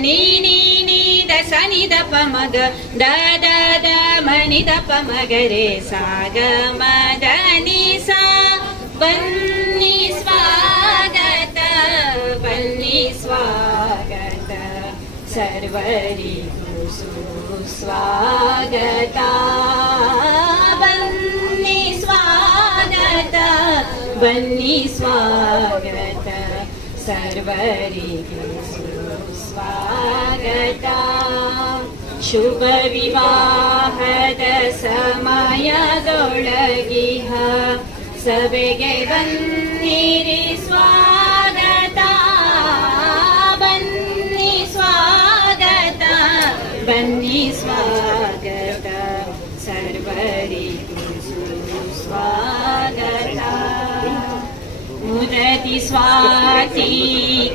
ನೀ ನೀ ನೀ ದ ಸ ನಿ ದ ಪ ಮ ಗ ದ ದ ದ ಮ ನಿ ದ ಪ ಮ ಗ ರೇ ಸಾ ಗ ಮ ದ ನಿ ಸಾ ಬನ್ನಿ ಸ್ವಾಗತ ಬನ್ನಿ ಸ್ವಾಗತ ಸರ್ವರಿಗೂ ಸುಸ್ವಾಗತ ಬನ್ನಿ ಸ್ವಾಗತ ಬನ್ನಿ ಸ್ವಾಗತ ಸರ್ವರಿಗೂ ಸುಸ್ವಾಗತ ಶುಭ ವಿವಾಹದ ಸಮಯದೊಳಗಿಹ ಸಭೆಗೆ ಬನ್ನಿರಿ ಸ್ವಾಗತ ಬನ್ನಿ ಸ್ವಾಗತ ಬನ್ನಿ ಸ್ವಾಗತ ಸರ್ವರಿಗೂ ಸುಸ್ವಾಗತ ಮುದತಿ ಸ್ವಾತಿ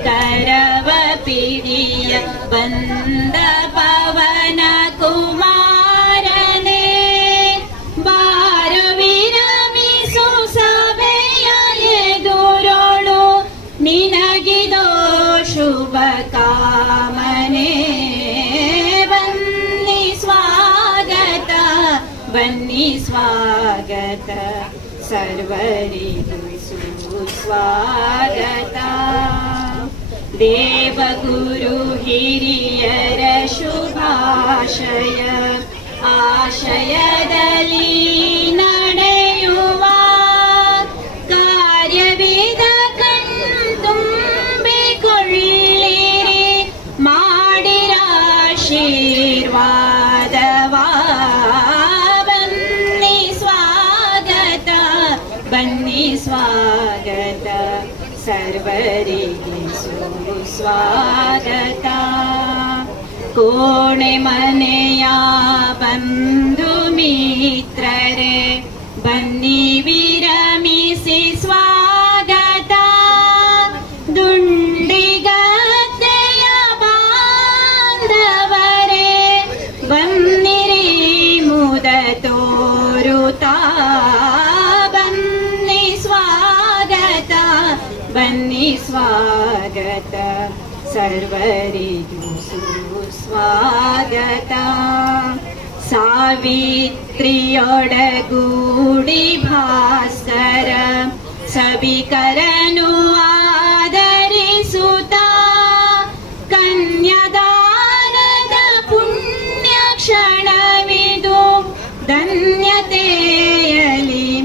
ಕರವ ಪಿಡಿಯ ಬಂದ ಪವನ ಕುಮಾರನೇ ಬಾರ ವಿರಮಿಸು ಸಭೆಯ ಎದುರೋಳು ನಿನಗಿದೋ ಶುಭ ಕಾಮನೆ ಬನ್ನಿ ಸ್ವಾಗತ ಬನ್ನಿ ಸ್ವಾಗತ ಸರ್ವರಿಗೂ ಸುಸ್ವಾಗತ ದೇವಗುರು ಹಿರಿಯರ ಶುಭಾಶಯ ಆಶಯದಲ್ಲಿ ನಡೆಯುವ ಕಾರ್ಯವಿದ ಕಣ್ತುಂಬಿಕೊಳ್ಳಿರಿ ಮಾಡಿರಾಶೀರ್ವಾದವ ಬನ್ನಿ ಸ್ವಾಗತ ಬನ್ನಿ ಸ್ವಾಗತ ಸರ್ವರಿಗೂ ಸುಸ್ವಾಗತ ಕೋಣೆ ಮನೆಯ ಬಂಧು ಮಿತ್ರರೇ ಬನ್ನಿ ವಿರಮಿಸಿ ಸ್ವಾಗತ ದುಂಡಿಗದ್ದೆಯ ಬಾಂಧವರೇ ಬನ್ನಿರಿ ಮುದ ತೋರುತ್ತಾ ಬನ್ನಿ ಸ್ವಾಗತ ಬನ್ನಿ ಸ್ವಾಗತ ಸರ್ವರಿಗೂ ಸುಸ್ವಾಗತ ಸಾವಿತ್ರಿಯೊಡಗೂಡಿ ಭಾಸ್ಕರ ಸಭಿಕರನು ಆದರಿಸುತ್ತ ಕನ್ಯಾದಾನದ ಪುಣ್ಯ ಕ್ಷಣವಿದು ಧನ್ಯತೆಯಲ್ಲಿ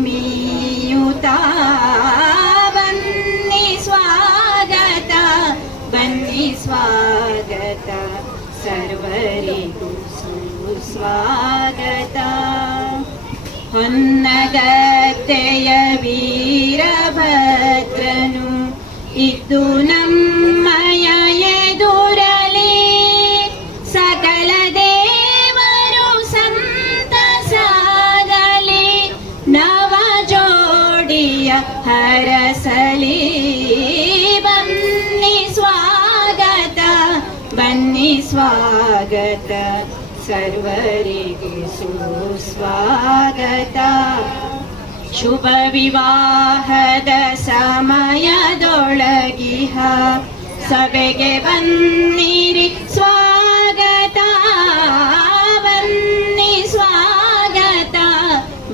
ಮೀಯುತ್ತ ಬನ್ನಿ ಸ್ವಾಗತ ಬನ್ನಿ ಸ್ವಾಗತ ಸರ್ವರಿಗೂ ಸುಸ್ವಾಗತ ಹೊನ್ನಗತ್ತೆಯ ವೀರಭದ್ರನು ಇದ್ದು ನಮ್ಮಯ ಎದುರಲಿ ಸಕಲ ದೇವರು ಸಂತಸಾಗಲಿ ನವ ಜೋಡಿಯ ಹರಸಲಿ ಬನ್ನಿ ಸ್ವಾಗತ ಬನ್ನಿ ಸ್ವಾಗತ ಸರ್ವರಿಗೂ ಸುಸ್ವಾಗತ ಶುಭ ವಿವಾಹದ ಸಮಯದೊಳಗಿಹ ಸಭೆಗೆ ಬನ್ನಿರಿ ಸ್ವಾಗತ ಬನ್ನಿ ಸ್ವಾಗತ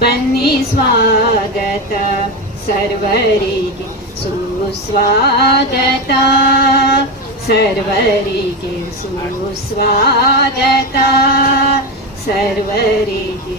ಬನ್ನಿ ಸ್ವಾಗತ ಸರ್ವರಿಗೂ ಸುಸ್ವಾಗತ ಸರ್ವರಿಗೂ ಸುಸ್ವಾಗತ ಸರ್ವರಿಗೂ